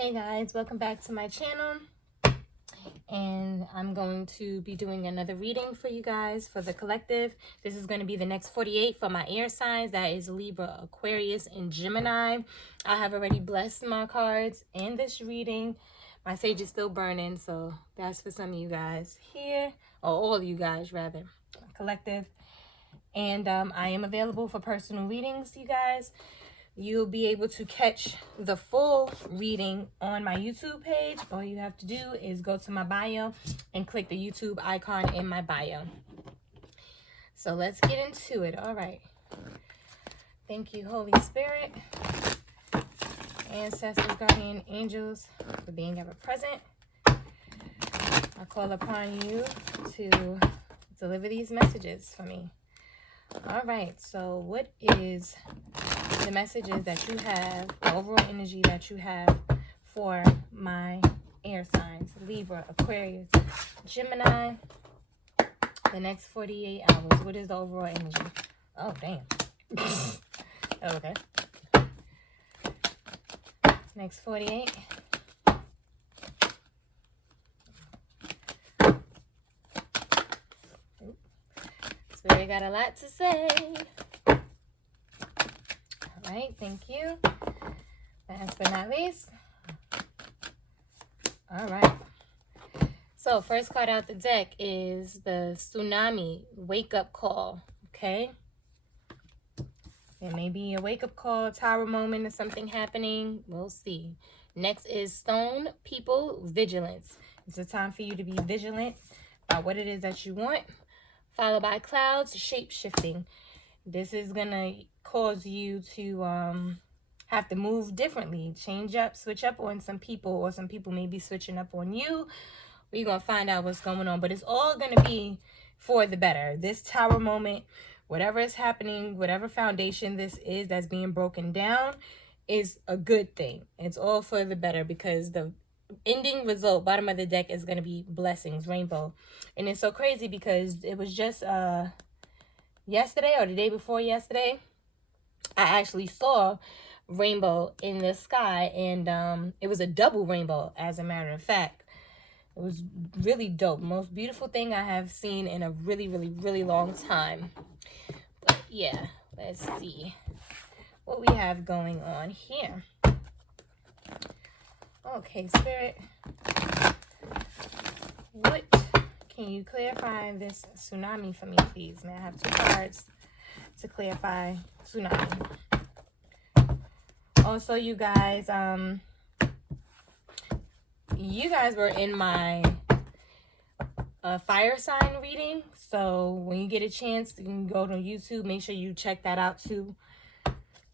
Hey guys, welcome back to my channel, and I'm going to be doing another reading for you guys for the collective. This is going to be the next 48 for my air signs. That is Libra, Aquarius, and Gemini. I have already blessed my cards in this reading. My sage is still burning, so that's for some of you guys here, or all of you guys rather, collective. And I am available for personal readings, you guys. You'll be able to catch the full reading on my YouTube page. All you have to do is go to my bio and click the YouTube icon in my bio. So let's get into it. All right. Thank you, Holy Spirit, ancestors, guardian angels, for being ever present. I call upon you to deliver these messages for me. All right. So what is the messages that you have, the overall energy that you have for my air signs, Libra, Aquarius, Gemini, the next 48 hours? What is the overall energy? Oh, damn. Okay. Next 48. Spirit got a lot to say. Right, thank you. Last but not least. All right. So first card out the deck is the Tsunami wake-up call. Okay. There may be a wake-up call, tower moment, or something happening. We'll see. Next is Stone People Vigilance. It's a time for you to be vigilant about what it is that you want. Followed by Clouds, shape-shifting. This is going to cause you to have to move differently, change up, switch up on some people, or some people may be switching up on you. We're going to find out what's going on, but it's all going to be for the better. This tower moment, whatever is happening, whatever foundation this is that's being broken down, is a good thing. It's all for the better, because the ending result, bottom of the deck, is going to be blessings, rainbow. And it's so crazy because it was just yesterday or the day before yesterday, I actually saw rainbow in the sky, and it was a double rainbow, as a matter of fact. It was really dope. Most beautiful thing I have seen in a really long time. But yeah, let's see what we have going on here. Okay, Spirit, what can you clarify this tsunami for me, please? May I have 2 cards to clarify tsunami? Also, you guys were in my fire sign reading. So when you get a chance, you can go to YouTube. Make sure you check that out too.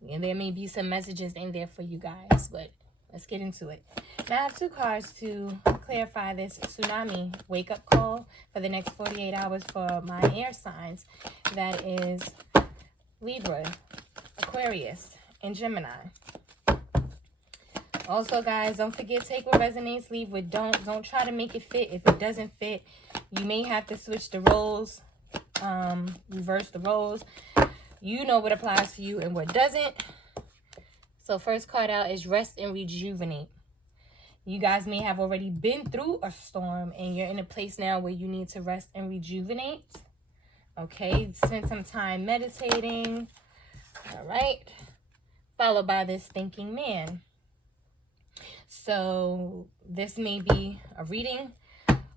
And there may be some messages in there for you guys, but let's get into it. Now I have 2 cards to clarify this tsunami wake-up call for the next 48 hours for my air signs. That is Libra, Aquarius, and Gemini. Also, guys, don't forget, take what resonates, leave what don't. Don't try to make it fit. If it doesn't fit, you may have to switch the roles, reverse the roles. You know what applies to you and what doesn't. So first card out is Rest and Rejuvenate. You guys may have already been through a storm, and you're in a place now where you need to rest and rejuvenate. Okay, spend some time meditating. All right. Followed by this Thinking Man. So this may be a reading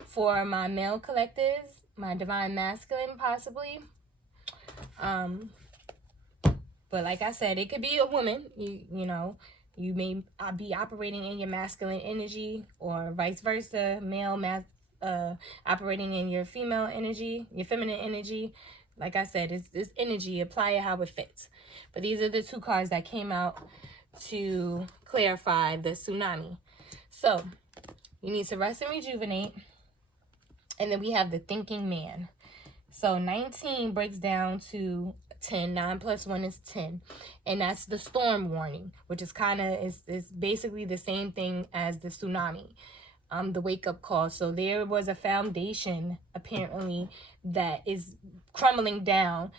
for my male collectives, my divine masculine possibly. But like I said, it could be a woman. You know, you may be operating in your masculine energy, or vice versa, male operating in your female energy, your feminine energy. Like I said, it's energy. Apply it how it fits. But these are the 2 cards that came out to clarify the tsunami. So you need to rest and rejuvenate. And then we have the Thinking Man. So 19 breaks down to 10. 9 plus 1 is 10. And that's the storm warning, which is is basically the same thing as the tsunami, the wake-up call. So there was a foundation apparently that is crumbling down.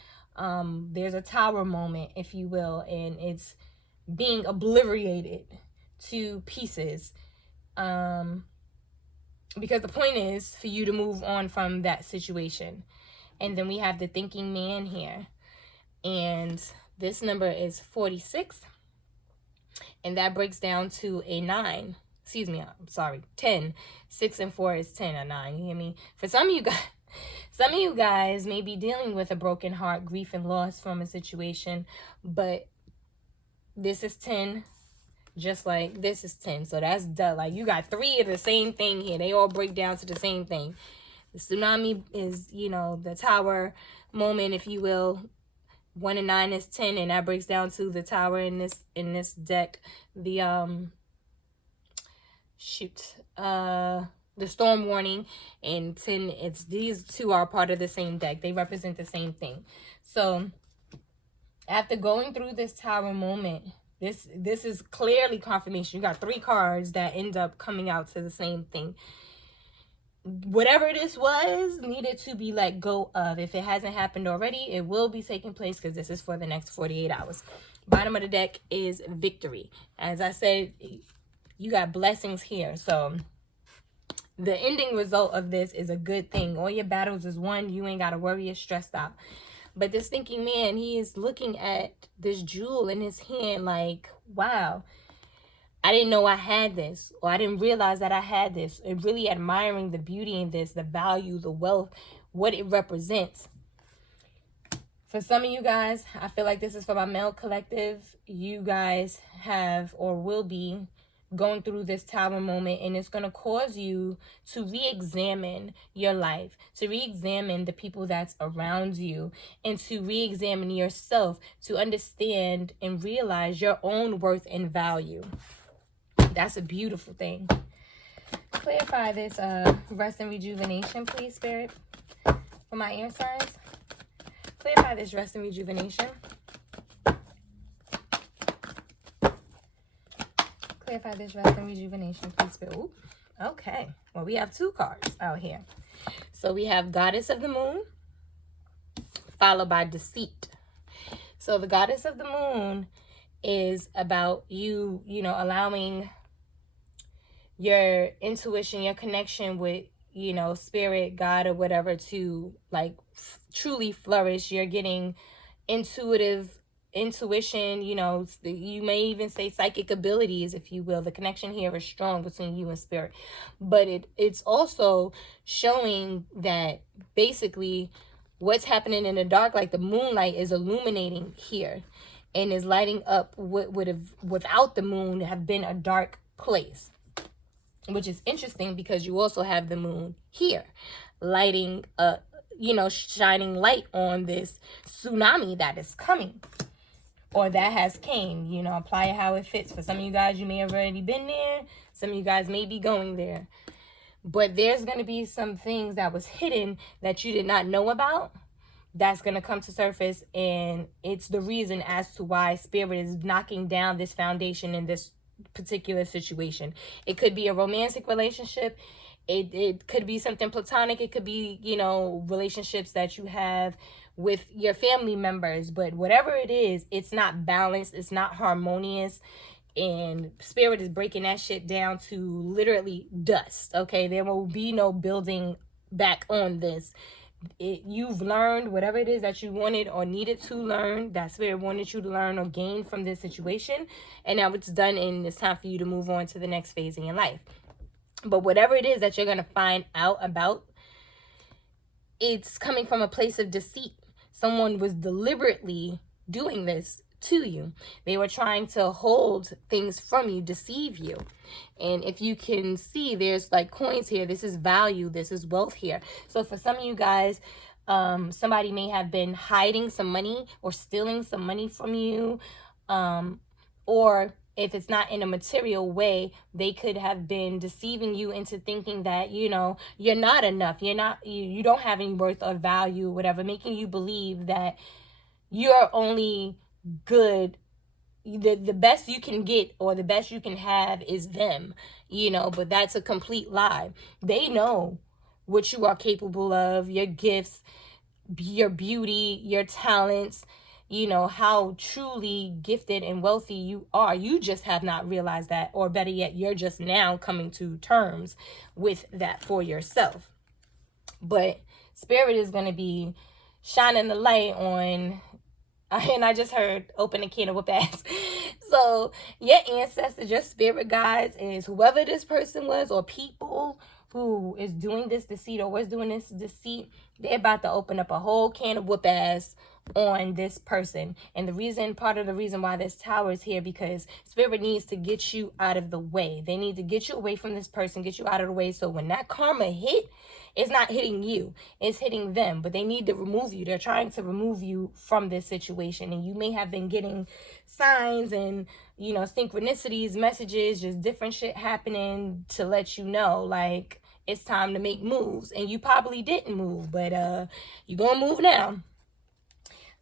There's a tower moment, if you will, and it's being obliterated to pieces. Because the point is for you to move on from that situation. And then we have the thinking man here. And this number is 46. And that breaks down to a 9. Excuse me, I'm sorry, 10. 6 and 4 is 10 or 9. You hear me? For some of you guys may be dealing with a broken heart, grief, and loss from a situation. But this is 10. Just like this is 10. So that's duh. Like you got 3 of the same thing here. They all break down to the same thing. The tsunami is, you know, the tower moment, if you will. 1 and 9 is 10, and that breaks down to the tower in this deck. The the storm warning, and 10, it's these two are part of the same deck. They represent the same thing. So after going through this tower moment, this is clearly confirmation. You got 3 cards that end up coming out to the same thing. Whatever this was needed to be let go of. If it hasn't happened already, it will be taking place because this is for the next 48 hours. Bottom of the deck is victory. As I said, you got blessings here. So the ending result of this is a good thing. All your battles is won. You ain't got to worry or stressed out. But this thinking man, he is looking at this jewel in his hand like, wow, I didn't know I had this, or I didn't realize that I had this. And really admiring the beauty in this, the value, the wealth, what it represents. For some of you guys, I feel like this is for my male collective. You guys have or will be going through this tower moment, and it's going to cause you to re-examine your life, to re-examine the people that's around you, and to re-examine yourself, to understand and realize your own worth and value. That's a beautiful thing. Clarify this rest and rejuvenation, please, Spirit, for my air signs. Clarify this rest and rejuvenation. Clarify this rest and rejuvenation, please, Spirit. Ooh, okay. Well, we have 2 cards out here. So we have Goddess of the Moon, followed by Deceit. So the Goddess of the Moon is about you, allowing your intuition, your connection with, spirit, God, or whatever to truly flourish. You're getting intuition, you may even say psychic abilities, if you will. The connection here is strong between you and spirit. But it's also showing that basically what's happening in the dark, like the moonlight is illuminating here and is lighting up what would have, without the moon, have been a dark place. Which is interesting because you also have the moon here lighting shining light on this tsunami that is coming, or that has came. Apply it how it fits. For some of you guys, you may have already been there. Some of you guys may be going there. But there's going to be some things that was hidden that you did not know about that's going to come to surface, and it's the reason as to why spirit is knocking down this foundation in this particular situation. It could be a romantic relationship. It could be something platonic. It could be, relationships that you have with your family members. But whatever it is, it's not balanced. It's not harmonious. And spirit is breaking that shit down to literally dust. Okay, there will be no building back on this. You've learned whatever it is that you wanted or needed to learn, that spirit wanted you to learn or gain from this situation, and now it's done, and it's time for you to move on to the next phase in your life. But whatever it is that you're going to find out about, it's coming from a place of deceit. Someone was deliberately doing this to you. They were trying to hold things from you, deceive you. And if you can see, there's coins here. This is value. This is wealth here. So for some of you guys, somebody may have been hiding some money or stealing some money from you. Or if it's not in a material way, they could have been deceiving you into thinking that, you're not enough. You don't have any worth or value, whatever, making you believe that you're only good, the best you can get or the best you can have is them, but that's a complete lie. They know what you are capable of, your gifts, your beauty, your talents. you know, how truly gifted and wealthy you are. You just have not realized that, or better yet, you're just now coming to terms with that for yourself. But Spirit is going to be shining the light on, and I just heard open a can of whoop ass. So your ancestors, your spirit guides, is whoever this person was or people who is doing this deceit or was doing this deceit, they're about to open up a whole can of whoop ass on this person. And the reason, part of the reason why this tower is here, because Spirit needs to get you out of the way. They need to get you away from this person, get you out of the way, so when that karma hit, it's not hitting you, it's hitting them. But they need to remove you. They're trying to remove you from this situation. And you may have been getting signs and, you know, synchronicities, messages, just different shit happening to let you know, like, it's time to make moves. And you probably didn't move, but you're gonna move now.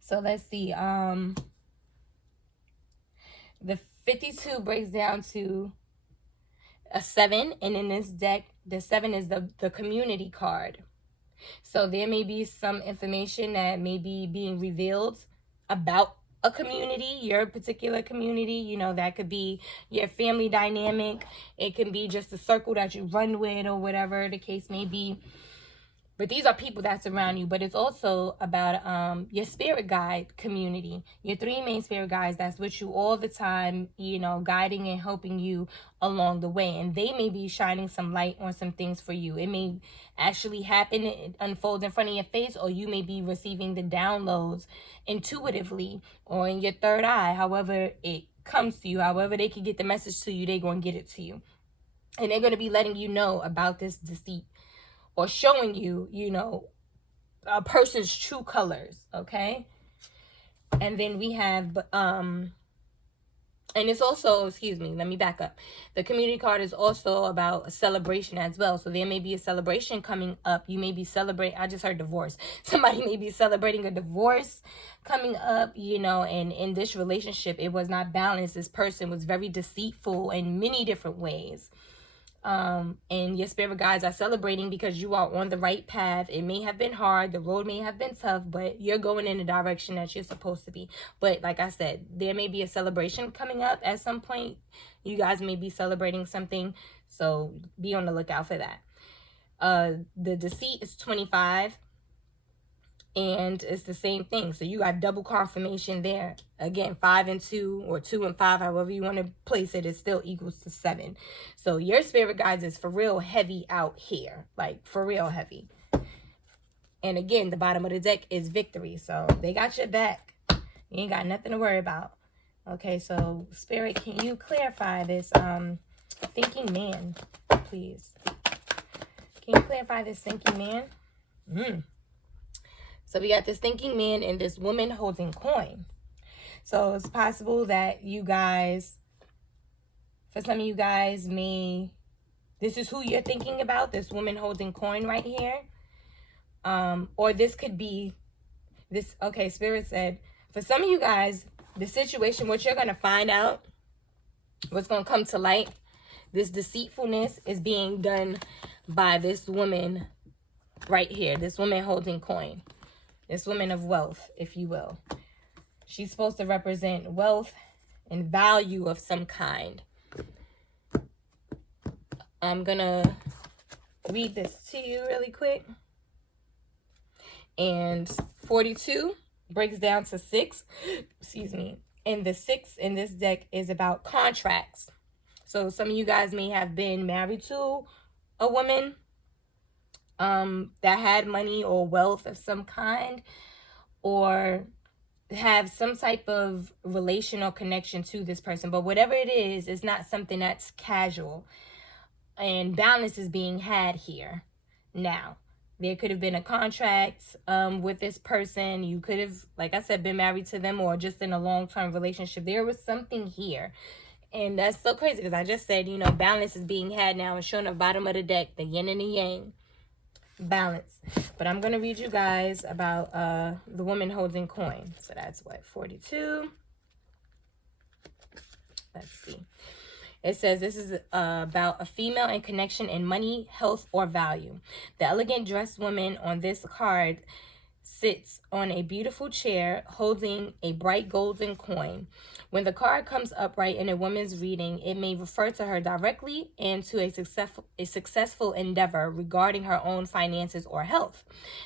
So let's see. The 52 breaks down to a 7, and in this deck, the 7 is the community card. So there may be some information that may be being revealed about a community, your particular community. You know, that could be your family dynamic. It can be just a circle that you run with or whatever the case may be. But these are people that surround you. But it's also about your spirit guide community. Your 3 main spirit guides that's with you all the time, you know, guiding and helping you along the way. And they may be shining some light on some things for you. It may actually happen, it unfolds in front of your face, or you may be receiving the downloads intuitively or in your third eye. However it comes to you, however they can get the message to you, they're going to get it to you. And they're going to be letting you know about this deceit, or showing you, you know, a person's true colors, okay? And then we have, and it's also, excuse me, let me back up. The community card is also about a celebration as well. So there may be a celebration coming up. You may be celebrating, I just heard divorce. Somebody may be celebrating a divorce coming up, you know, and in this relationship, it was not balanced. This person was very deceitful in many different ways. And your spirit guides are celebrating because you are on the right path. It may have been hard, the road may have been tough, but you're going in the direction that you're supposed to be. But like I said, there may be a celebration coming up at some point. You guys may be celebrating something, so be on the lookout for that. The deceit is 25, and it's the same thing. So you got double confirmation there. Again, 5 and 2, or 2 and 5, however you want to place it, it still equals to 7. So your spirit guides is for real heavy out here, like for real heavy. And again, the bottom of the deck is victory, so they got your back. You ain't got nothing to worry about. Okay, so Spirit, can you clarify this thinking man, please? Can you clarify this thinking man? So we got this thinking man and this woman holding coin. So it's possible that you guys, for some of you guys, this is who you're thinking about, this woman holding coin right here. Or this could be this. Okay, Spirit said, for some of you guys, the situation, what you're going to find out, what's going to come to light, this deceitfulness is being done by this woman right here, this woman holding coin. This woman of wealth, if you will. She's supposed to represent wealth and value of some kind. I'm going to read this to you really quick. And 42 breaks down to 6. Excuse me. And the 6 in this deck is about contracts. So some of you guys may have been married to a woman that had money or wealth of some kind, or have some type of relation or connection to this person. But whatever it is, it's not something that's casual. And balance is being had here. Now, there could have been a contract with this person. You could have, like I said, been married to them, or just in a long-term relationship. There was something here. And that's so crazy, because I just said, you know, balance is being had now. It's showing the bottom of the deck, the yin and the yang. Balance. But I'm going to read you guys about the woman holding coin. So that's what, 42. Let's see. It says this is about a female in connection in money, health, or value. The elegant dressed woman on this card sits on a beautiful chair holding a bright golden coin. When the card comes upright in a woman's reading, it may refer to her directly and to a successful endeavor regarding her own finances or health.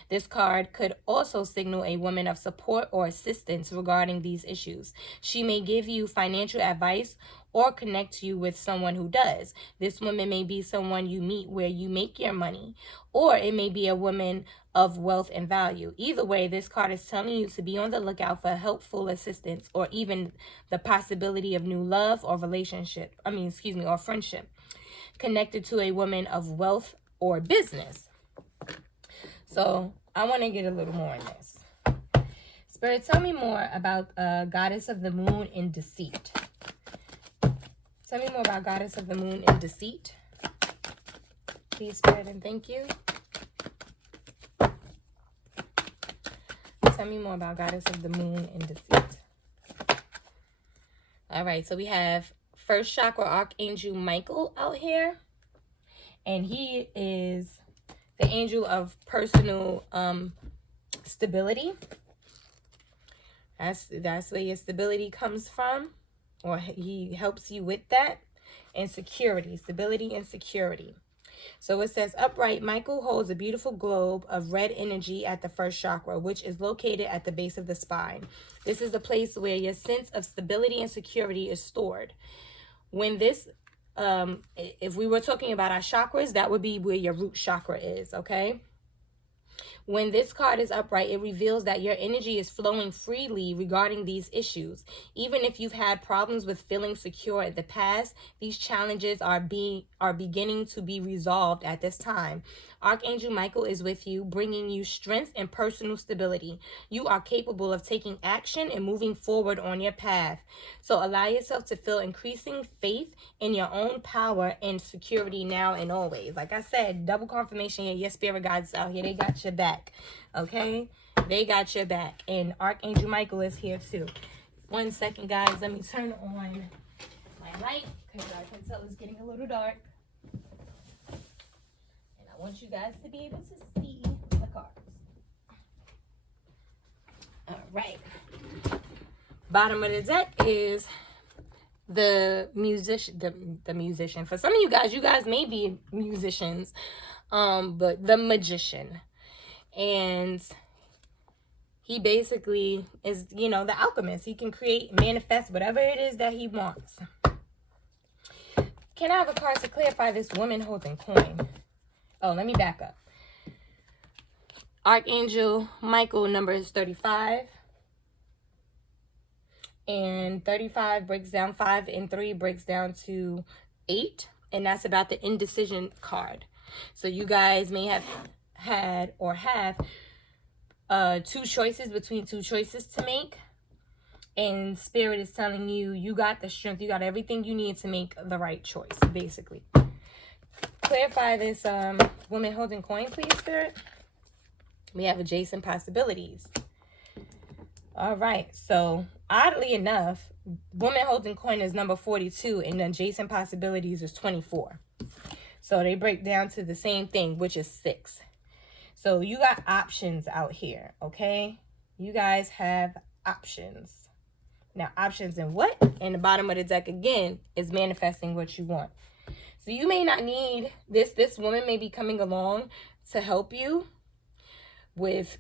This card could also signal a woman of support or assistance regarding these issues. She may give you financial advice or connect you with someone who does. This woman may be someone you meet where you make your money, or it may be a woman of wealth and value. Either way, this card is telling you to be on the lookout for helpful assistance or even the possibility of new love or or friendship connected to a woman of wealth or business. So I want to get a little more in this. Spirit, tell me more about Goddess of the Moon in Deceit. Tell me more about Goddess of the Moon in Deceit. Please, Spirit, and thank you. Tell me more about Goddess of the Moon in Deceit. All right, so we have first chakra Archangel Michael out here. And he is the angel of personal stability. That's where your stability comes from. Or he helps you with that. And security. Stability and security. So it says, upright, Michael holds a beautiful globe of red energy at the first chakra, which is located at the base of the spine. This is the place where your sense of stability and security is stored. When this, if we were talking about our chakras, that would be where your root chakra is, okay? When this card is upright, it reveals that your energy is flowing freely regarding these issues. Even if you've had problems with feeling secure in the past, these challenges are beginning to be resolved at this time. Archangel Michael is with you, bringing you strength and personal stability. You are capable of taking action and moving forward on your path. So allow yourself to feel increasing faith in your own power and security now and always. Like I said, double confirmation here. Your spirit guides out here. They got your back. Okay? They got your back. And Archangel Michael is here too. 1 second, guys. Let me turn on my light because I can tell it's getting a little dark. I want you guys to be able to see the cards. All right. Bottom of the deck is the musician. The musician. For some of you guys may be musicians, but the magician, and he basically is, the alchemist. He can create, manifest whatever it is that he wants. Can I have a card to clarify this woman holding coin? Oh, let me back up. Archangel Michael number is 35. And 35 breaks down 5 and 3 breaks down to 8. And that's about the indecision card. So you guys may have had or have two choices between two choices to make. And Spirit is telling you, you got the strength. You got everything you need to make the right choice, basically. Clarify this woman holding coin, please, Spirit. We have adjacent possibilities. All right. So, oddly enough, woman holding coin is number 42 and the adjacent possibilities is 24. So, they break down to the same thing, which is 6. So, you got options out here, okay? You guys have options. Now, options in what? In the bottom of the deck, again, is manifesting what you want. So you may not need this. This woman may be coming along to help you with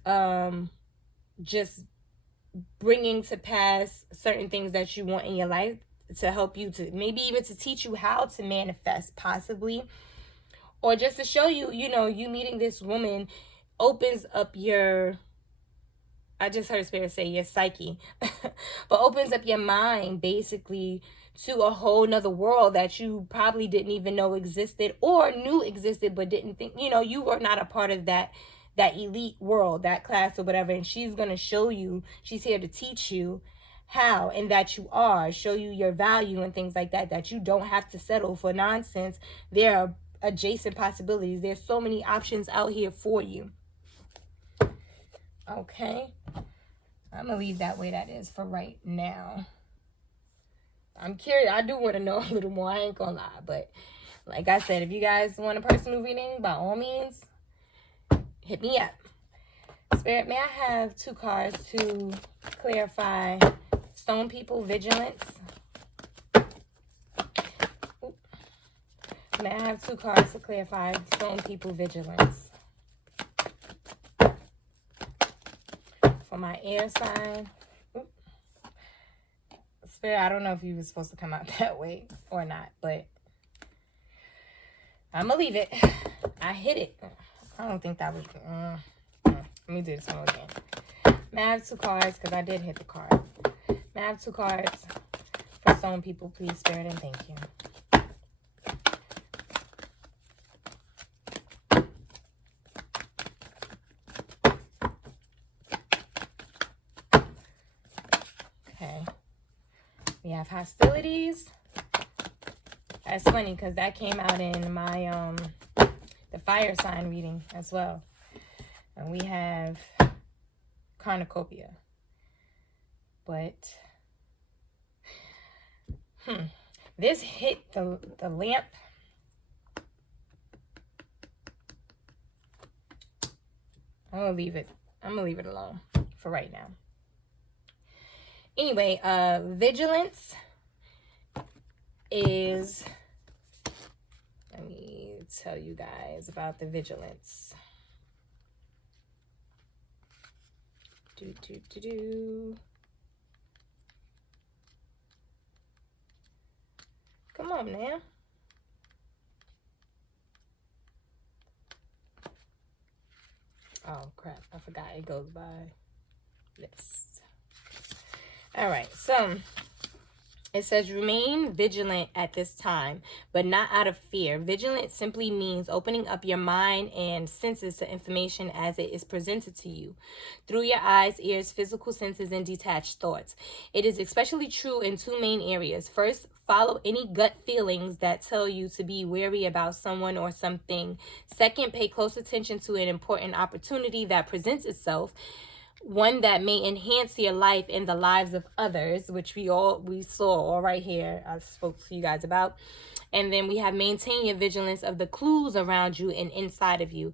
just bringing to pass certain things that you want in your life, to help you to maybe even to teach you how to manifest, possibly, or just to show you, you meeting this woman opens up your, I just heard Spirit say your psyche, but opens up your mind basically to a whole nother world that you probably didn't even know existed or knew existed, but didn't think, you were not a part of that elite world, that class or whatever. And she's going to show you, she's here to teach you how, and that you are, show you your value and things like that, that you don't have to settle for nonsense. There are adjacent possibilities. There's so many options out here for you. Okay. I'm going to leave that way that is for right now. I'm curious. I do want to know a little more. I ain't going to lie. But like I said, if you guys want a personal reading, by all means, hit me up. Spirit, may I have 2 cards to clarify stone people vigilance? May I have 2 cards to clarify stone people vigilance? For my air sign. Spirit, I don't know if you were supposed to come out that way or not, but I'm going to leave it. I hit it. I don't think that was... let me do this one again. May I have 2 cards? Because I did hit the card. May I have 2 cards for stone people, please, Spirit, and thank you. Okay. We have hostilities. That's funny because that came out in my the fire sign reading as well. And we have cornucopia. But this hit the lamp. I'm gonna leave it alone for right now. Anyway, vigilance is, let me tell you guys about the vigilance. Come on now. Oh crap, I forgot it goes by this. All right, so it says remain vigilant at this time, but not out of fear. Vigilant simply means opening up your mind and senses to information as it is presented to you through your eyes, ears, physical senses, and detached thoughts. It is especially true in 2 main areas. First, follow any gut feelings that tell you to be wary about someone or something. Second, pay close attention to an important opportunity that presents itself, one that may enhance your life and the lives of others, which we saw all right here. I spoke to you guys about. And then we have maintain your vigilance of the clues around you and inside of you.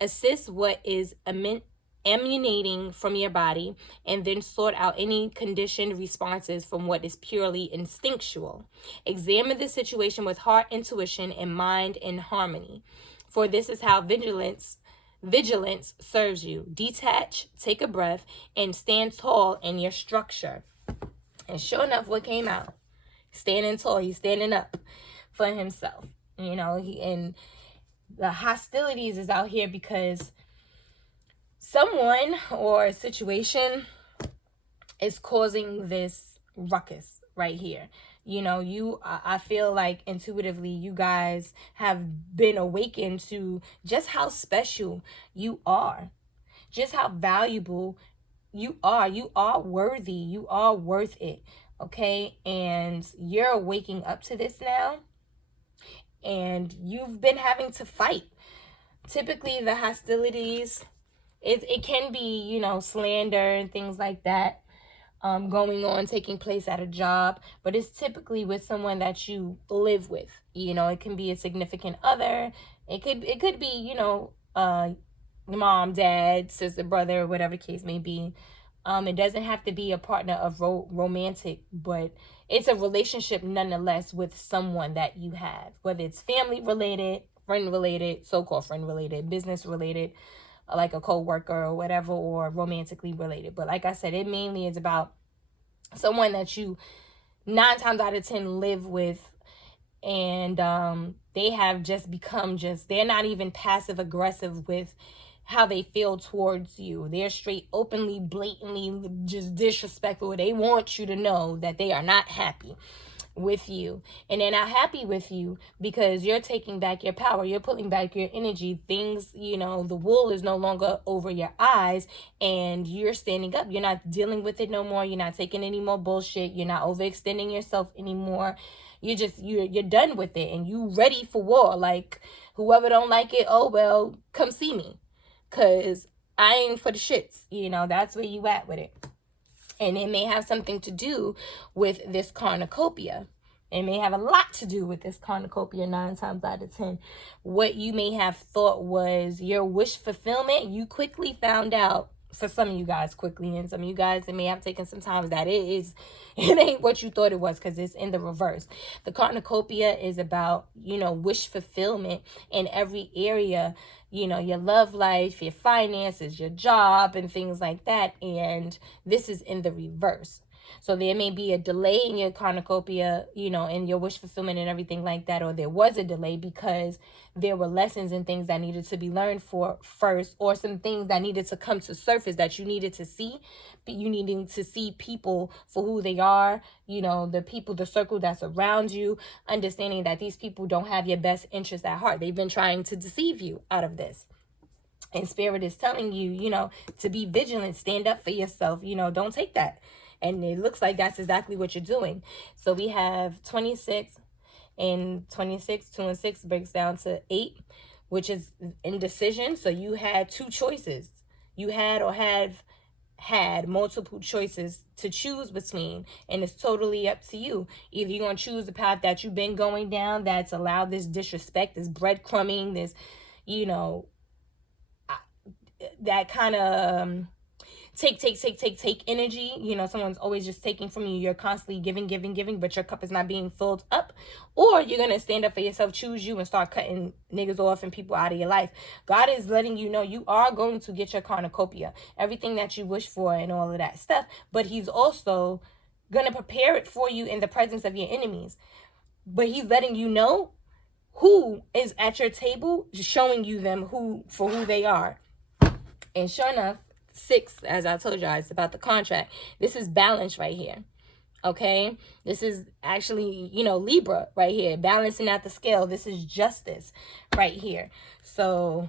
Assist what is emanating from your body, and then sort out any conditioned responses from what is purely instinctual. Examine the situation with heart, intuition, and mind in harmony. For this is how vigilance serves you. Detach, take a breath, and stand tall in your structure. And sure enough, what came out? Standing tall. He's standing up for himself. You know, and the hostilities is out here because someone or a situation is causing this ruckus right here. You know, I feel like intuitively you guys have been awakened to just how special you are, just how valuable you are. You are worthy. You are worth it. Okay. And you're waking up to this now, and you've been having to fight. Typically the hostilities, it can be, you know, slander and things like that. Going on, taking place at a job, but it's typically with someone that you live with. You know, it can be a significant other. It could be, you know, mom, dad, sister, brother, whatever case may be. It doesn't have to be a partner of romantic, but it's a relationship nonetheless with someone that you have, whether it's family related, friend related, so-called friend related, business related, like a co-worker or whatever, or romantically related. But like I said, it mainly is about someone that you 9 times out of 10 live with, and they have just become they're not even passive aggressive with how they feel towards you. They're straight, openly, blatantly just disrespectful. They want you to know that they are not happy with you, and they're not happy with you because you're taking back your power, you're pulling back your energy. Things, you know, the wool is no longer over your eyes, and you're standing up. You're not dealing with it no more. You're not taking any more bullshit. You're not overextending yourself anymore. You're done with it, and you ready for war. Like, whoever don't like it, oh well, come see me, cause I ain't for the shits. You know, that's where you at with it. And it may have something to do with this cornucopia. It may have a lot to do with this cornucopia 9 times out of 10. What you may have thought was your wish fulfillment, you quickly found out for some of you guys quickly, and some of you guys, it may have taken some time, that it ain't what you thought it was, because it's in the reverse. The cornucopia is about, you know, wish fulfillment in every area, you know, your love life, your finances, your job, and things like that. And this is in the reverse. So there may be a delay in your cornucopia, you know, in your wish fulfillment and everything like that, or there was a delay because there were lessons and things that needed to be learned for first, or some things that needed to come to surface that you needed to see. But you needing to see people for who they are, you know, the people, the circle that's around you, understanding that these people don't have your best interest at heart. They've been trying to deceive you out of this. And Spirit is telling you, you know, to be vigilant, stand up for yourself, you know, don't take that. And it looks like that's exactly what you're doing. So we have 26, and 26, 2 and 6 breaks down to 8, which is indecision. So you had 2 choices. You had or have had multiple choices to choose between, and it's totally up to you. Either you're going to choose the path that you've been going down, that's allowed this disrespect, this breadcrumbing, this, you know, that kind of take energy. You know, someone's always just taking from you. You're constantly giving, but your cup is not being filled up. Or you're going to stand up for yourself, choose you, and start cutting niggas off and people out of your life. God is letting you know you are going to get your cornucopia, everything that you wish for and all of that stuff. But he's also going to prepare it for you in the presence of your enemies. But he's letting you know who is at your table, showing you them for who they are. And sure enough, 6, as I told y'all, it's about the contract. This is balance right here. Okay, this is actually, you know, Libra right here, balancing out the scale. This is justice right here. So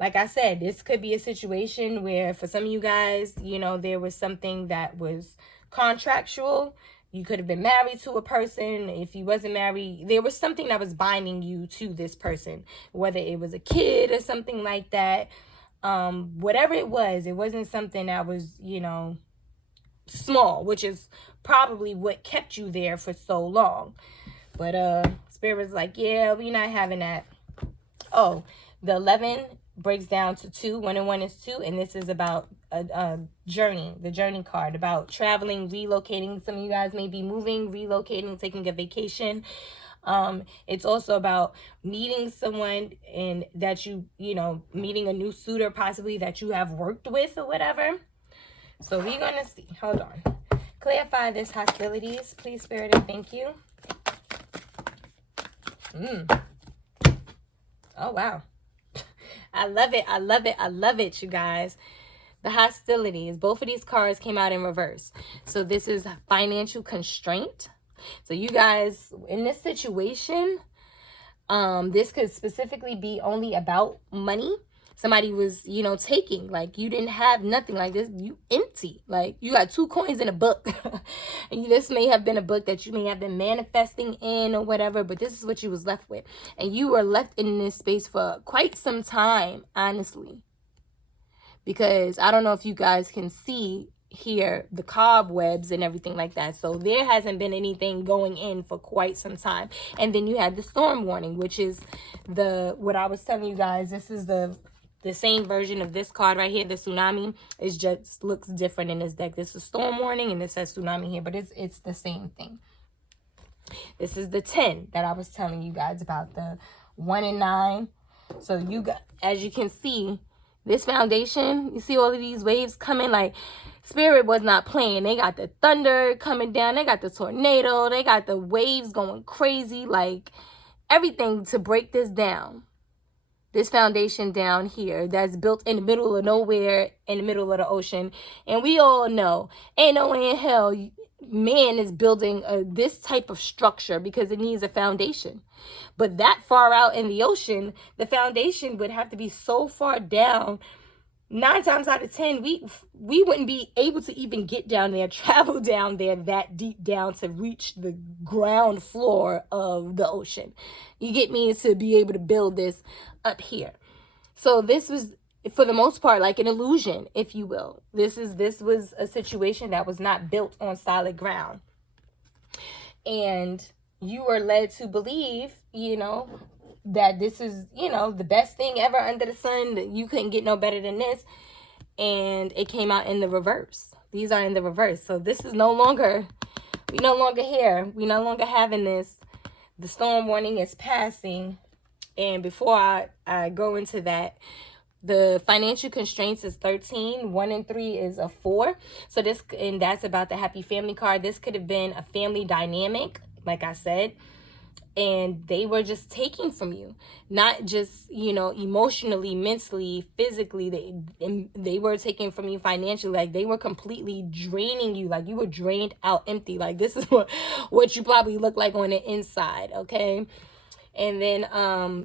like I said, this could be a situation where for some of you guys, you know, there was something that was contractual. You could have been married to a person. If you wasn't married, there was something that was binding you to this person, whether it was a kid or something like that. Whatever it wasn't something that was, you know, small, which is probably what kept you there for so long. But Spirit's like, yeah, we're not having that. Oh, the 11 breaks down to 2. 1 and 1 is 2, and this is about a journey, the journey card, about traveling, relocating. Some of you guys may be moving, relocating, taking a vacation. It's also about meeting someone, and that you know, meeting a new suitor possibly that you have worked with or whatever. So we're going to see. Hold on. Clarify this hostilities, please, Spirit, and thank you. Oh, wow. I love it. I love it. I love it, you guys. The hostilities. Both of these cards came out in reverse. So this is financial constraint. So you guys, in this situation, this could specifically be only about money. Somebody was, you know, taking, like, you didn't have nothing, like this, you empty, like you got 2 coins in a book. And this may have been a book that you may have been manifesting in or whatever, but this is what you was left with. And you were left in this space for quite some time, honestly, because I don't know if you guys can see here the cobwebs and everything like that. So there hasn't been anything going in for quite some time. And then you had the storm warning, which is what I was telling you guys. This is the same version of this card right here, the tsunami. It just looks different in this deck. This is storm warning and it says tsunami here, but it's the same thing. This is the 10 that I was telling you guys about, the 1 and 9. So you got, as you can see, this foundation, you see all of these waves coming, like Spirit was not playing. They got the thunder coming down. They got the tornado. They got the waves going crazy, like everything to break this down. This foundation down here that's built in the middle of nowhere, in the middle of the ocean. And we all know, ain't no way in hell man is building this type of structure, because it needs a foundation. But that far out in the ocean, the foundation would have to be so far down. 9 times out of 10, we wouldn't be able to even get down there, travel down there that deep down to reach the ground floor of the ocean. You get me? To be able to build this up here. So this was, for the most part, like an illusion, if you will. This was a situation that was not built on solid ground. And you were led to believe, you know, that this is, you know, the best thing ever under the sun, that you couldn't get no better than this. and it came out in the reverse. These are in the reverse. So this is no longer, we no longer here. We no longer having this. The storm warning is passing. And before I go into that, the financial constraints is 13. 1 and 3 is a 4. So this, and that's about the happy family card. This could have been a family dynamic, like I said. And they were just taking from you, not just, you know, emotionally, mentally, physically. They were taking from you financially. Like, they were completely draining you. Like, you were drained out empty. Like, this is what you probably look like on the inside, okay? And then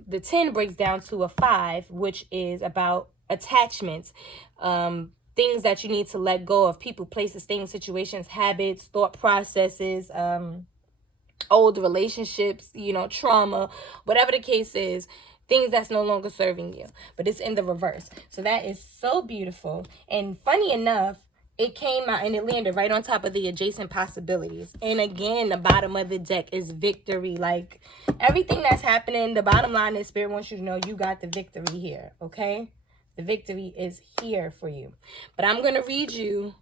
the 10 breaks down to a 5, which is about attachments, things that you need to let go of, people, places, things, situations, habits, thought processes, old relationships, you know, trauma, whatever the case is, things that's no longer serving you. But it's in the reverse. So that is so beautiful. And funny enough, it came out and it landed right on top of the adjacent possibilities. And again, the bottom of the deck is victory. Like, everything that's happening, the bottom line is Spirit wants you to know you got the victory here, okay? The victory is here for you. But I'm going to read you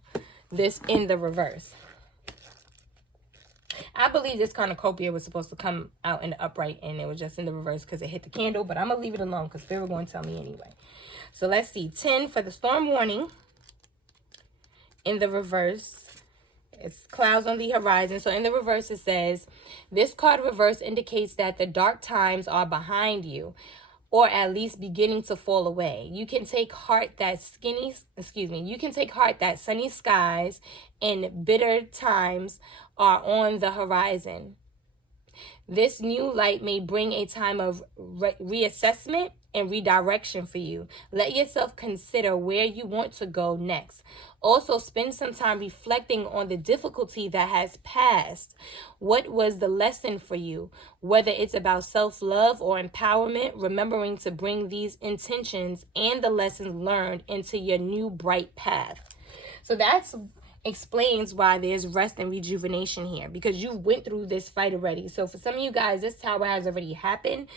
this in the reverse. I believe this cornucopia was supposed to come out in the upright, and it was just in the reverse because it hit the candle. But I'm going to leave it alone because Spirit going to tell me anyway. So let's see. 10 for the storm warning. In the reverse, it's clouds on the horizon. So in the reverse, it says, this card reverse indicates that the dark times are behind you, or at least beginning to fall away. You can take heart that you can take heart that sunny skies and bitter times are on the horizon. This new light may bring a time of reassessment and redirection for you. Let yourself consider where you want to go next. Also, spend some time reflecting on the difficulty that has passed. What was the lesson for you? Whether it's about self-love or empowerment, remembering to bring these intentions and the lessons learned into your new bright path. So that's explains why there's rest and rejuvenation here, because you went through this fight already. So for some of you guys, this tower has already happened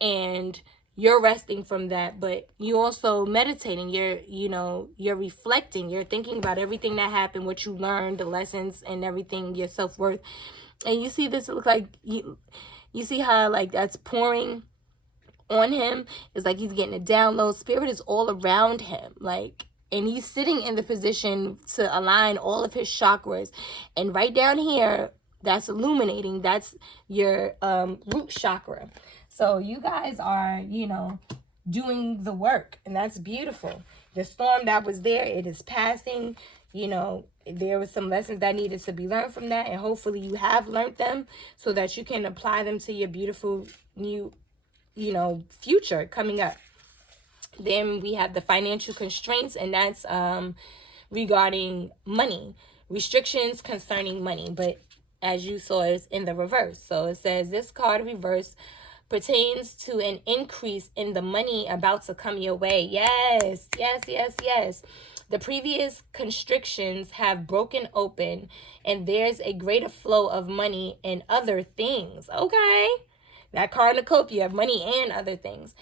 and you're resting from that, but you also meditating, you're reflecting, you're thinking about everything that happened, what you learned, the lessons and everything, your self-worth. And you see this look like you see how like that's pouring on him. It's like he's getting a download. Spirit is all around him, like, and he's sitting in the position to align all of his chakras. And right down here, that's illuminating. That's your root chakra. So you guys are, doing the work. And that's beautiful. The storm that was there, it is passing. There were some lessons that needed to be learned from that. And hopefully you have learned them so that you can apply them to your beautiful new, future coming up. Then we have the financial constraints, and that's regarding money, restrictions concerning money. But as you saw, it's in the reverse. So it says this card reverse pertains to an increase in the money about to come your way. Yes, yes, yes, yes. The previous constrictions have broken open, and there's a greater flow of money and other things. Okay. That cornucopia of money and other things.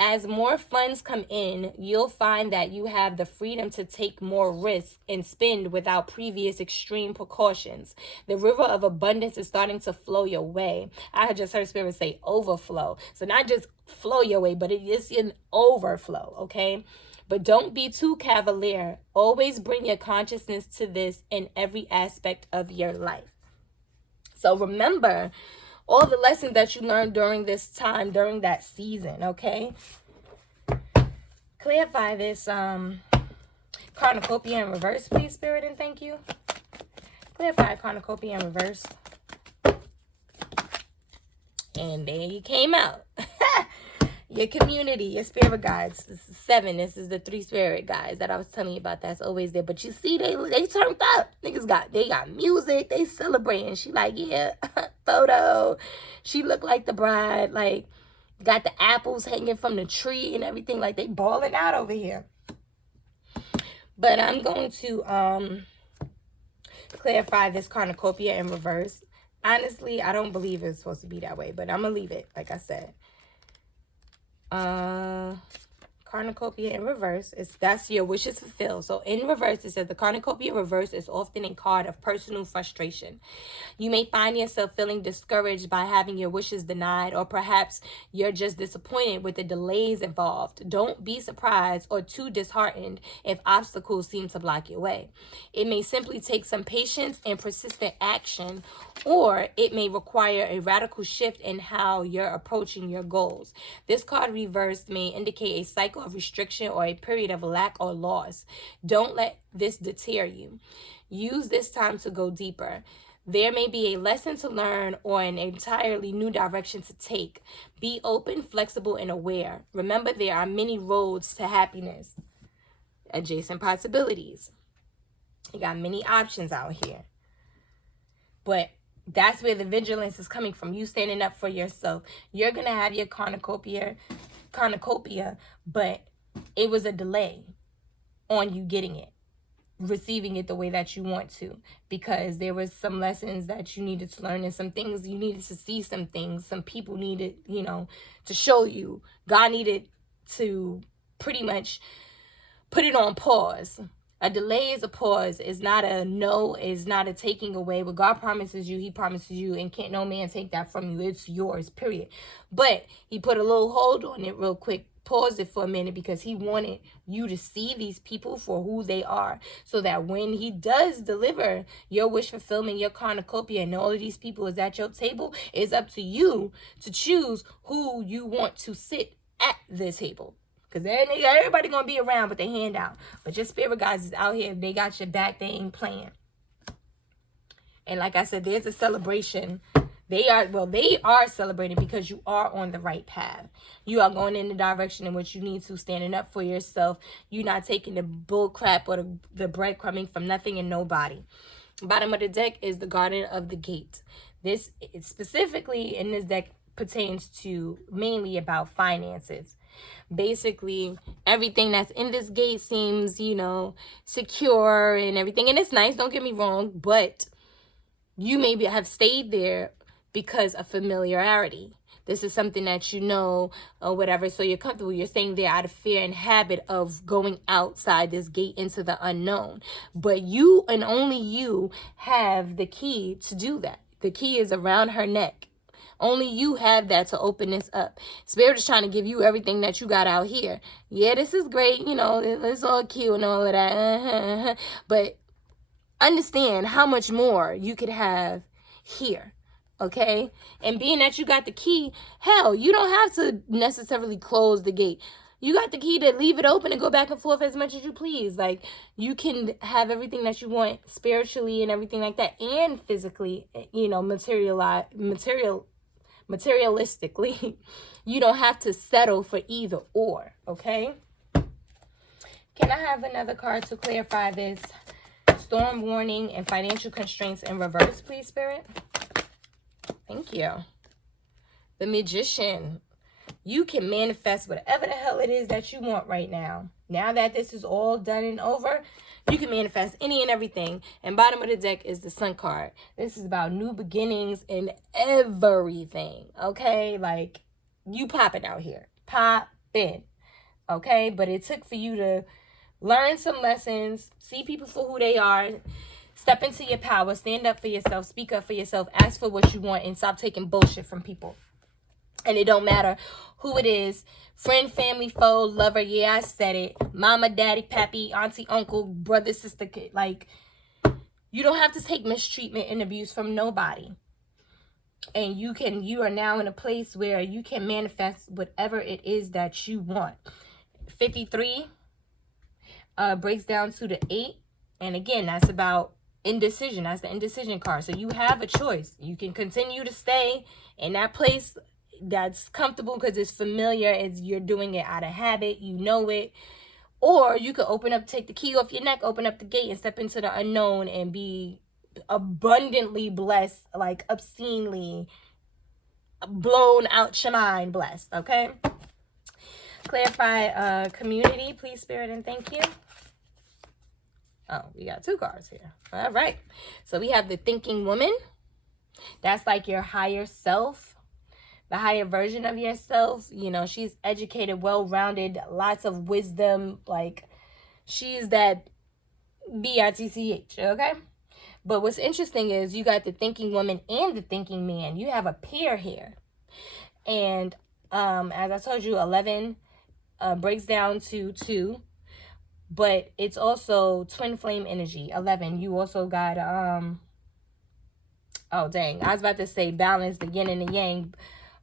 As more funds come in, you'll find that you have the freedom to take more risks and spend without previous extreme precautions. The river of abundance is starting to flow your way. I had just heard Spirit say overflow. So not just flow your way, but it is an overflow, okay? But don't be too cavalier. Always bring your consciousness to this in every aspect of your life. So remember all the lessons that you learned during this time, during that season, okay? Clarify this cornucopia in reverse, please, Spirit, and thank you. Clarify cornucopia in reverse. And there you came out. Your community, your spirit guides. This is 7. This is the 3 spirit guides that I was telling you about. That's always there. But you see, they turned up. Niggas they got music. They celebrating. She like, yeah, photo. She looked like the bride. Like, got the apples hanging from the tree and everything. Like, they balling out over here. But I'm going to clarify this cornucopia in reverse. Honestly, I don't believe it's supposed to be that way. But I'm going to leave it, like I said. Cornucopia in reverse that's your wishes fulfilled. So in reverse, it says the cornucopia reverse is often a card of personal frustration. You may find yourself feeling discouraged by having your wishes denied, or perhaps you're just disappointed with the delays involved. Don't be surprised or too disheartened if obstacles seem to block your way. It may simply take some patience and persistent action, or it may require a radical shift in how you're approaching your goals. This card reversed may indicate a cycle of restriction or a period of lack or loss. Don't let this deter you. Use this time to go deeper. There may be a lesson to learn or an entirely new direction to take. Be open, flexible, and aware. Remember, there are many roads to happiness. Adjacent possibilities. You got many options out here. But that's where the vigilance is coming from. You standing up for yourself. You're going to have your cornucopia, but it was a delay on you getting it, receiving it the way that you want to, because there was some lessons that you needed to learn and some things you needed to see, some things, some people needed, to show you. God needed to pretty much put it on pause. A delay is a pause. It's not a no. It's not a taking away. What God promises you, he promises you, and can't no man take that from you. It's yours, period. But he put a little hold on it real quick. Pause it for a minute, because he wanted you to see these people for who they are, so that when he does deliver your wish fulfillment, your cornucopia, and all of these people is at your table, it's up to you to choose who you want to sit at the table. Because everybody going to be around with their hand out. But your spirit guides is out here. They got your back. They ain't playing. And like I said, there's a celebration. They are celebrating, because you are on the right path. You are going in the direction in which you need to, standing up for yourself. You're not taking the bull crap or the breadcrumbing from nothing and nobody. Bottom of the deck is the Garden of the Gate. This is specifically in this deck pertains to mainly about finances. Basically, everything that's in this gate seems, secure and everything. And it's nice, don't get me wrong, but you maybe have stayed there because of familiarity. This is something that you know or whatever, so you're comfortable. You're staying there out of fear and habit of going outside this gate into the unknown. But you and only you have the key to do that. The key is around her neck. Only you have that to open this up. Spirit is trying to give you everything that you got out here. Yeah, this is great. It's all cute and all of that. But understand how much more you could have here. Okay? And being that you got the key, hell, you don't have to necessarily close the gate. You got the key to leave it open and go back and forth as much as you please. Like, you can have everything that you want spiritually and everything like that, and physically, materialistically. You don't have to settle for either or, okay? Can I have another card to clarify this? Storm warning and financial constraints in reverse, please, Spirit. Thank you. The Magician. You can manifest whatever the hell it is that you want right now. Now that this is all done and over, you can manifest any and everything. And bottom of the deck is the Sun card. This is about new beginnings and everything. Okay? Like, you popping out here. Popping. Okay? But it took for you to learn some lessons, see people for who they are, step into your power, stand up for yourself, speak up for yourself, ask for what you want, and stop taking bullshit from people. And it don't matter who it is. Friend, family, foe, lover. Yeah, I said it. Mama, daddy, pappy, auntie, uncle, brother, sister, kid. Like, you don't have to take mistreatment and abuse from nobody. And you are now in a place where you can manifest whatever it is that you want. 53 breaks down to the 8. And again, that's about indecision. That's the indecision card. So you have a choice. You can continue to stay in that place that's comfortable because it's familiar. You're doing it out of habit. You know it. Or you could open up, take the key off your neck, open up the gate and step into the unknown and be abundantly blessed, like obscenely blown out your mind blessed. Okay? Clarify community, please, Spirit, and thank you. Oh, we got 2 cards here. All right. So we have the thinking woman. That's like your higher self. the higher version of yourself. You know, she's educated, well-rounded, lots of wisdom. Like, she's that BITCH, okay? But what's interesting is you got the thinking woman and the thinking man. You have a pair here. And as I told you, 11 breaks down to 2. But it's also twin flame energy. 11. You also got, oh, dang. I was about to say balance, the yin and the yang.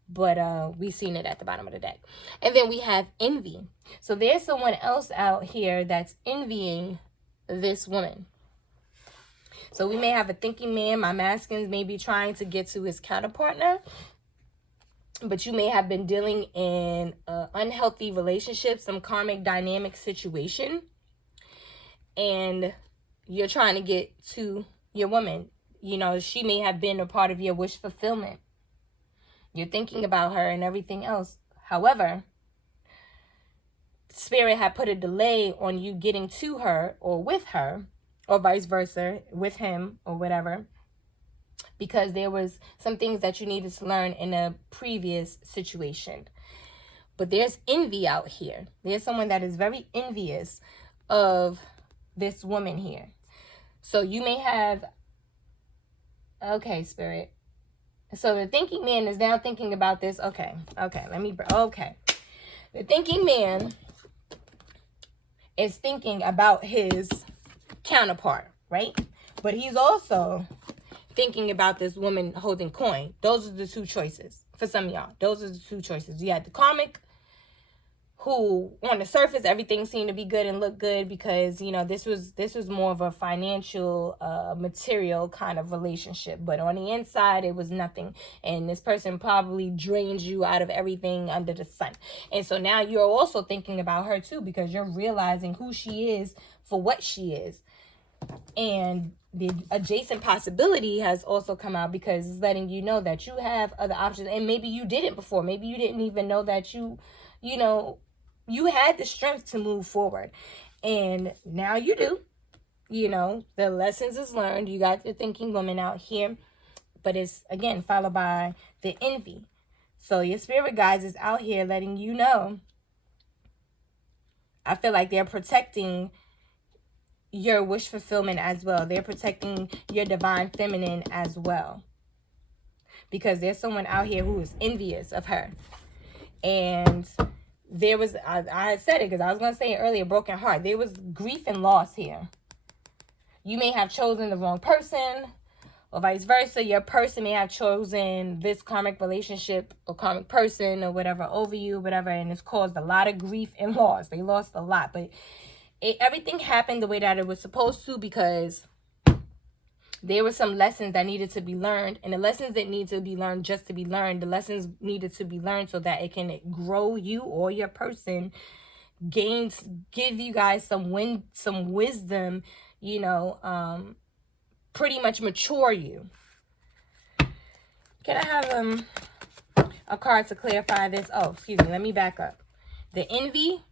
But we seen it at the bottom of the deck. And then we have envy. So there's someone else out here that's envying this woman. So we may have a thinking man. My masculines may be trying to get to his counterpartner. But you may have been dealing in an unhealthy relationship, some karmic dynamic situation. And you're trying to get to your woman. You know, she may have been a part of your wish fulfillment. You're thinking about her and everything else. However, Spirit had put a delay on you getting to her or with her, or vice versa, with him or whatever, because there was some things that you needed to learn in a previous situation. But there's envy out here. There's someone that is very envious of this woman here. So you may have, okay, Spirit. So the thinking man is now thinking about this. Okay. The thinking man is thinking about his counterpart, right? But he's also thinking about this woman holding coin. Those are the two choices for some of y'all. Those are the two choices. You had the karmic, who on the surface everything seemed to be good and look good because, you know, this was more of a financial material kind of relationship, but on the inside it was nothing, and this person probably drains you out of everything under the sun. And so now you're also thinking about her too, because you're realizing who she is for what she is. And the adjacent possibility has also come out because it's letting you know that you have other options, and maybe you didn't before. Maybe you didn't even know that you know, you had the strength to move forward, and now you do. You know, the lessons is learned. You got the thinking woman out here, but it's again followed by the envy. So your spirit guides is out here letting you know. I feel like they're protecting your wish fulfillment as well. They're protecting your divine feminine as well, because there's someone out here who is envious of her. And there was, I had said it because I was going to say it earlier, broken heart. There was grief and loss here. You may have chosen the wrong person, or vice versa. Your person may have chosen this karmic relationship or karmic person or whatever over you, whatever, and it's caused a lot of grief and loss. They lost a lot, but everything happened the way that it was supposed to, because there were some lessons that needed to be learned, and the lessons that need to be learned just to be learned, the lessons needed to be learned so that it can grow you or your person, give you guys some wisdom, you know, pretty much mature you. Can I have a card to clarify this? Oh, excuse me, let me back up. The envy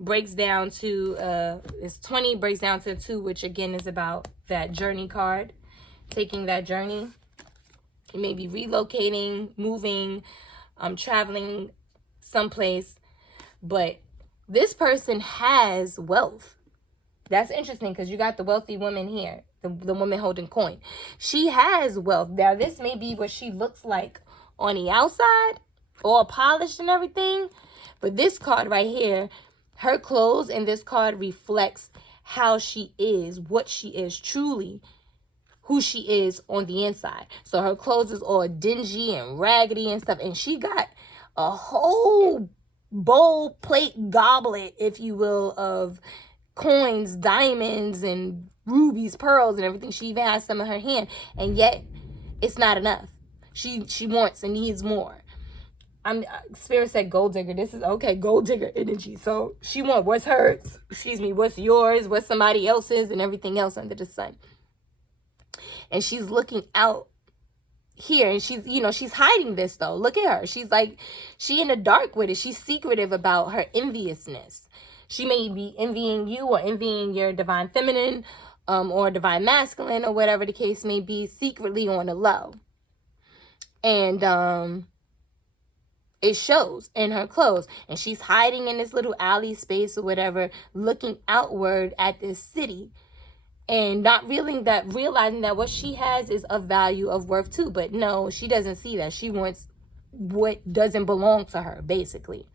breaks down to it's 20, breaks down to 2, which again is about that journey card, taking that journey. You may be relocating, moving, traveling someplace, but this person has wealth. That's interesting because you got the wealthy woman here, the woman holding coin. She has wealth. Now this may be what she looks like on the outside, all polished and everything, but this card right here, her clothes in this card reflects how she is, what she is truly, who she is on the inside. So her clothes is all dingy and raggedy and stuff. And she got a whole bowl, plate, goblet, if you will, of coins, diamonds, and rubies, pearls, and everything. She even has some in her hand. And yet, it's not enough. She wants and needs more. Spirit said gold digger. This is okay, gold digger energy. So she wants what's hers, what's yours, what's somebody else's, and everything else under the sun. And she's looking out here, and she's, you know, she's hiding this though. Look at her. She's like, she in the dark with it. She's secretive about her enviousness. She may be envying you or envying your divine feminine, or divine masculine, or whatever the case may be, secretly on the low. And It shows in her clothes. And she's hiding in this little alley space or whatever, looking outward at this city. And not realizing that what she has is of value, of worth too. But no, she doesn't see that. She wants what doesn't belong to her, basically.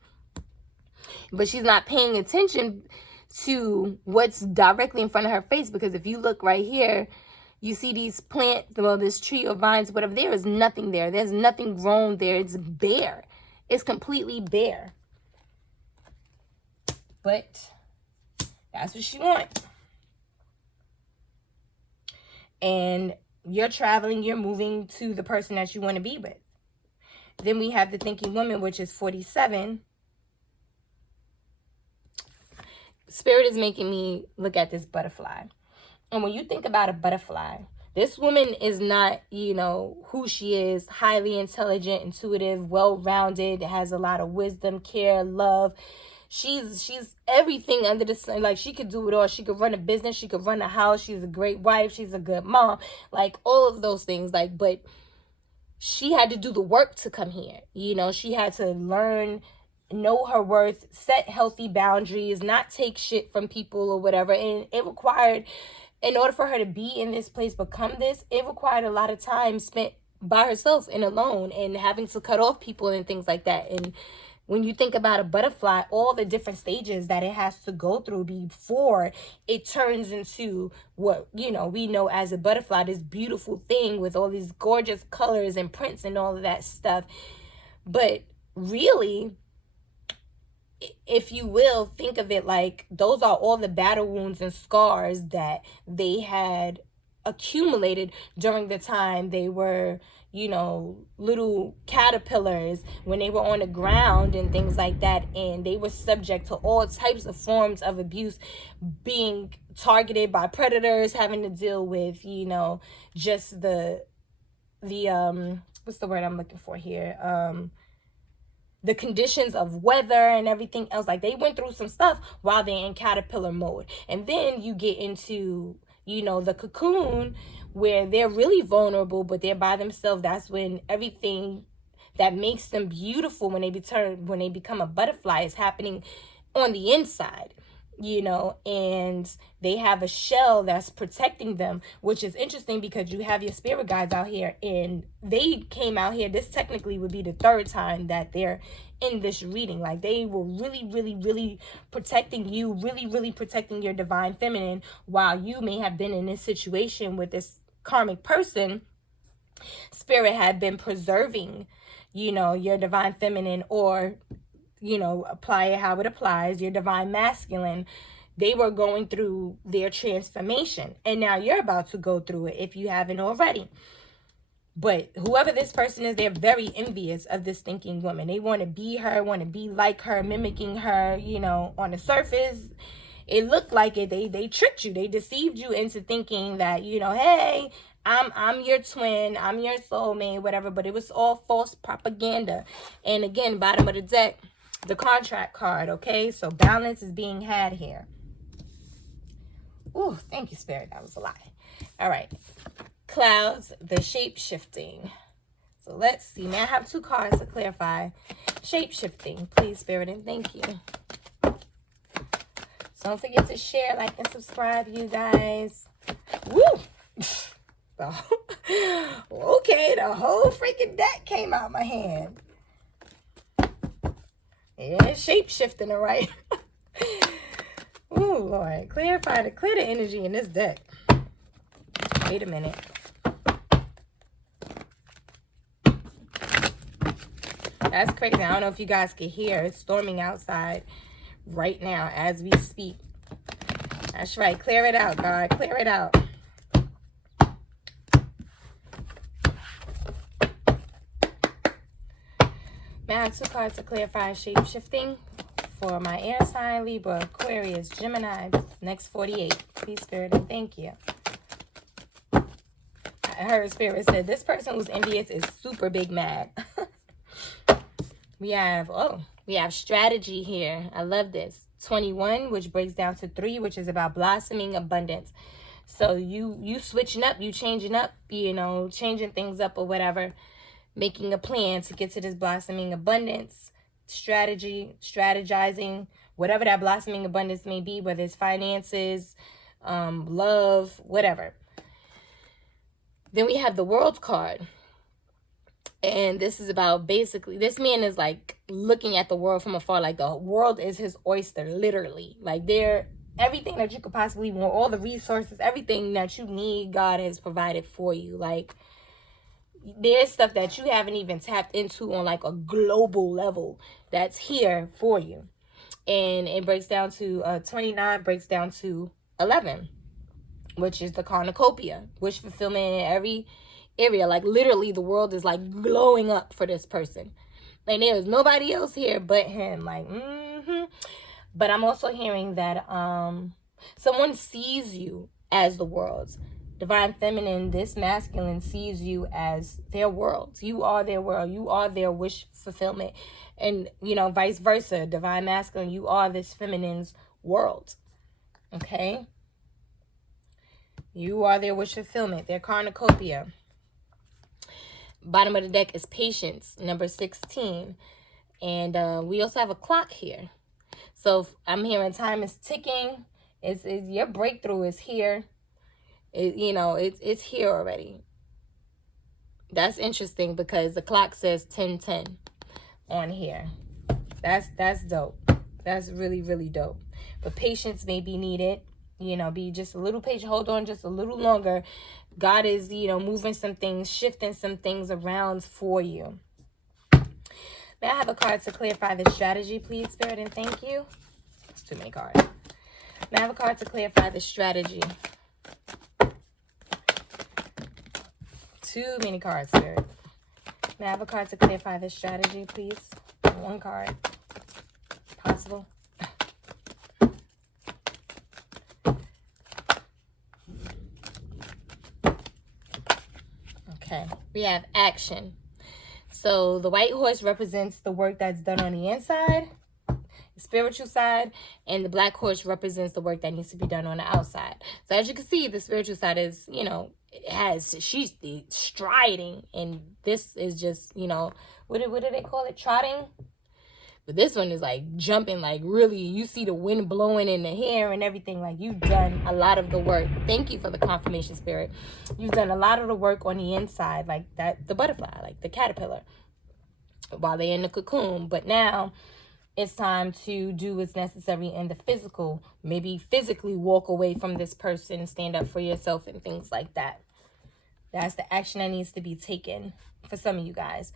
But she's not paying attention to what's directly in front of her face. Because if you look right here, you see these plants, well, this tree or vines, whatever, there is nothing there. There's nothing grown there. It's bare. It's completely bare. But that's what she wants. And you're traveling, you're moving to the person that you want to be with. Then we have the thinking woman, which is 47. Spirit is making me look at this butterfly. And when you think about a butterfly, this woman is not, you know, who she is, highly intelligent, intuitive, well-rounded, has a lot of wisdom, care, love. She's everything under the sun. Like, she could do it all. She could run a business. She could run a house. She's a great wife. She's a good mom. Like, all of those things. Like, but she had to do the work to come here. You know, she had to learn, know her worth, set healthy boundaries, not take shit from people or whatever. And it required, in order for her to be in this place, become this, it required a lot of time spent by herself and alone and having to cut off people and things like that. And when you think about a butterfly, all the different stages that it has to go through before it turns into what, you know, we know as a butterfly, this beautiful thing with all these gorgeous colors and prints and all of that stuff. But really, if you will, think of it like those are all the battle wounds and scars that they had accumulated during the time they were, you know, little caterpillars, when they were on the ground and things like that, and they were subject to all types of forms of abuse, being targeted by predators, having to deal with, you know, just the what's the word I'm looking for here, the conditions of weather and everything else. Like, they went through some stuff while they're in caterpillar mode. And then you get into, you know, the cocoon, where they're really vulnerable, but they're by themselves. That's when everything that makes them beautiful when they become a butterfly is happening on the inside, you know, and they have a shell that's protecting them, which is interesting because you have your spirit guides out here, and they came out here. This technically would be the third time that they're in this reading. Like, they were really, really, really protecting you, really, really protecting your divine feminine, while you may have been in this situation with this karmic person. Spirit had been preserving, you know, your divine feminine, or, you know, apply it how it applies, your divine masculine. They were going through their transformation, and now you're about to go through it if you haven't already. But whoever this person is, they're very envious of this thinking woman. They want to be her, want to be like her, mimicking her. You know, on the surface, it looked like it. They tricked you. They deceived you into thinking that, you know, hey, I'm your twin, I'm your soulmate, whatever. But it was all false propaganda. And again, bottom of the deck, the contract card. Okay, so balance is being had here. Ooh, thank you, Spirit. That was a lot. All right. Clouds, the shape-shifting. So let's see. Now I have two cards to clarify. Shape-shifting, please, Spirit, and thank you. So don't forget to share, like, and subscribe, you guys. Woo! Okay, the whole freaking deck came out my hand. Yeah, shape-shifting, all right. Ooh, Lord. Clear the energy in this deck. Wait a minute. That's crazy. I don't know if you guys can hear. It's storming outside right now as we speak. That's right. Clear it out, God. Clear it out. Now I have two cards to clarify shape-shifting for my air sign, Libra, Aquarius, Gemini, next 48. Please, Spirit, and thank you. I heard Spirit said this person who's envious is super big mad. We have strategy here. I love this. 21, which breaks down to 3, which is about blossoming abundance. So you switching up, you changing up, you know, changing things up or whatever. making a plan to get to this blossoming abundance, strategizing, whatever that blossoming abundance may be, whether it's finances, love, whatever. Then we have the World card. And this is about basically, this man is like looking at the world from afar. Like the world is his oyster, literally. Like everything that you could possibly want, all the resources, everything that you need, God has provided for you. Like there's stuff that you haven't even tapped into on like a global level that's here for you. And it breaks down to 29, breaks down to 11, which is the cornucopia, wish fulfillment in every area. Like literally the world is like glowing up for this person. Like there's nobody else here but him. Like, But I'm also hearing that someone sees you as the world. Divine feminine, this masculine sees you as their world. You are their world. You are their wish fulfillment. And, you know, vice versa. Divine masculine, you are this feminine's world. Okay? You are their wish fulfillment, their cornucopia. Bottom of the deck is patience, number 16. And we also have a clock here. So I'm hearing time is ticking. It's your breakthrough is here. It's here already. That's interesting because the clock says 10:10 on here. That's dope. That's really, really dope. But patience may be needed. Be just a little patient. Hold on just a little longer. God is, moving some things, shifting some things around for you. May I have a card to clarify the strategy, please, Spirit, and thank you. That's too many cards. May I have a card to clarify the strategy? Too many cards, Spirit. May I have a card to clarify the strategy, please? One card. Possible. Okay, we have action. So the white horse represents the work that's done on the inside, the spiritual side, and the black horse represents the work that needs to be done on the outside. So as you can see, the spiritual side is, she's striding, and this is just, what do they call it? Trotting. But this one is like jumping, like really, you see the wind blowing in the hair and everything. Like you've done a lot of the work. Thank you for the confirmation, Spirit. You've done a lot of the work on the inside, like the butterfly, like the caterpillar, while they're in the cocoon. But now it's time to do what's necessary in the physical. Maybe physically walk away from this person, stand up for yourself and things like that. That's the action that needs to be taken for some of you guys.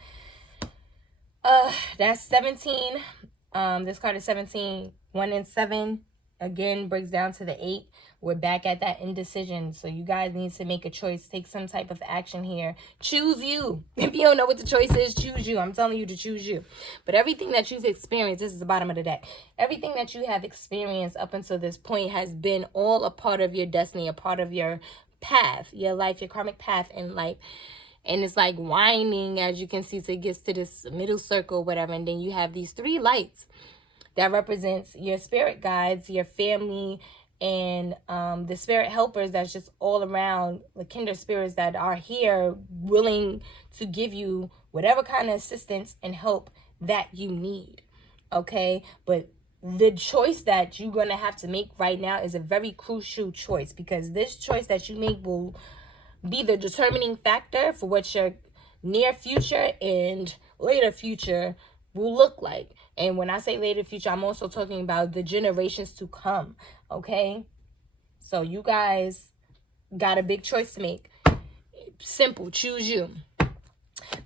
That's 17. This card is 17. 1 and 7 again breaks down to the 8. We're back at that indecision. So you guys need to make a choice. Take some type of action here. Choose you. If you don't know what the choice is, choose you. I'm telling you to choose you. But everything that you've experienced, this is the bottom of the deck. Everything that you have experienced up until this point has been all a part of your destiny, a part of your path, your life, your karmic path in life. And it's like winding, as you can see, so it gets to this middle circle, whatever. And then you have these 3 lights that represents your spirit guides, your family, and the spirit helpers that's just all around, the kindred spirits that are here willing to give you whatever kind of assistance and help that you need. Okay? But the choice that you're going to have to make right now is a very crucial choice, because this choice that you make will be the determining factor for what your near future and later future will look like. And when I say later future, I'm also talking about the generations to come. Okay? So you guys got a big choice to make. Simple. Choose you.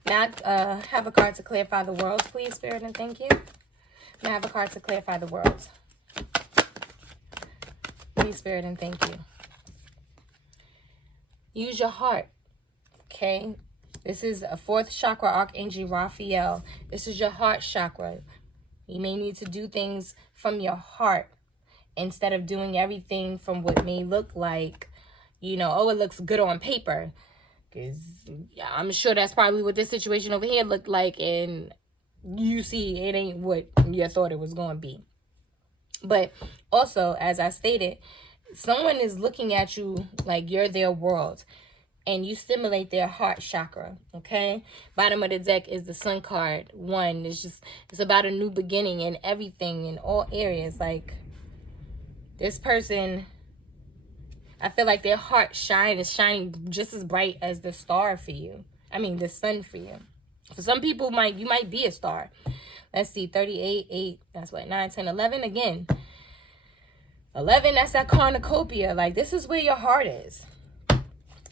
Now, have a card to clarify the world, please, Spirit, and thank you. Now, have a card to clarify the world. Please, Spirit, and thank you. Use your heart, okay? This is a 4th chakra, Archangel Raphael. This is your heart chakra. You may need to do things from your heart instead of doing everything from what may look like, oh, it looks good on paper. Because I'm sure that's probably what this situation over here looked like, and you see it ain't what you thought it was going to be. But also, as I stated, someone is looking at you like you're their world. and you stimulate their heart chakra, okay? Bottom of the deck is the Sun card. 1, it's about a new beginning in everything, in all areas. Like, this person, I feel like their heart is shining just as bright as the star for you. I mean, the sun for you. For some people, you might be a star. Let's see, 38, 8, that's what, 9, 10, 11. Again, 11, that's that cornucopia. Like, this is where your heart is.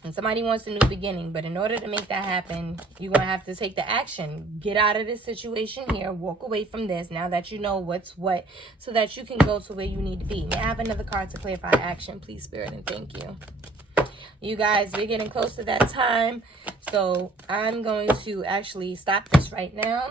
And somebody wants a new beginning. But in order to make that happen, you're going to have to take the action. Get out of this situation here. Walk away from this now that you know what's what, so that you can go to where you need to be. May I have another card to clarify action, please, Spirit, and thank you. You guys, we're getting close to that time. So I'm going to actually stop this right now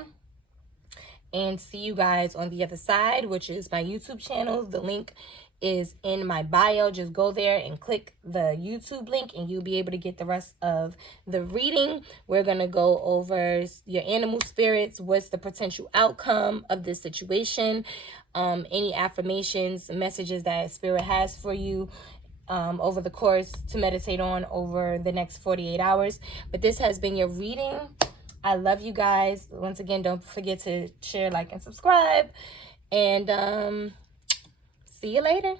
and see you guys on the other side, which is my YouTube channel. The link is in my bio. Just go there and click the YouTube link and you'll be able to get the rest of the reading. We're going to go over your animal spirits, what's the potential outcome of this situation, any affirmations, messages that Spirit has for you over the course to meditate on over the next 48 hours. But this has been your reading. I love you guys. Once again, don't forget to share, like, and subscribe. And see you later.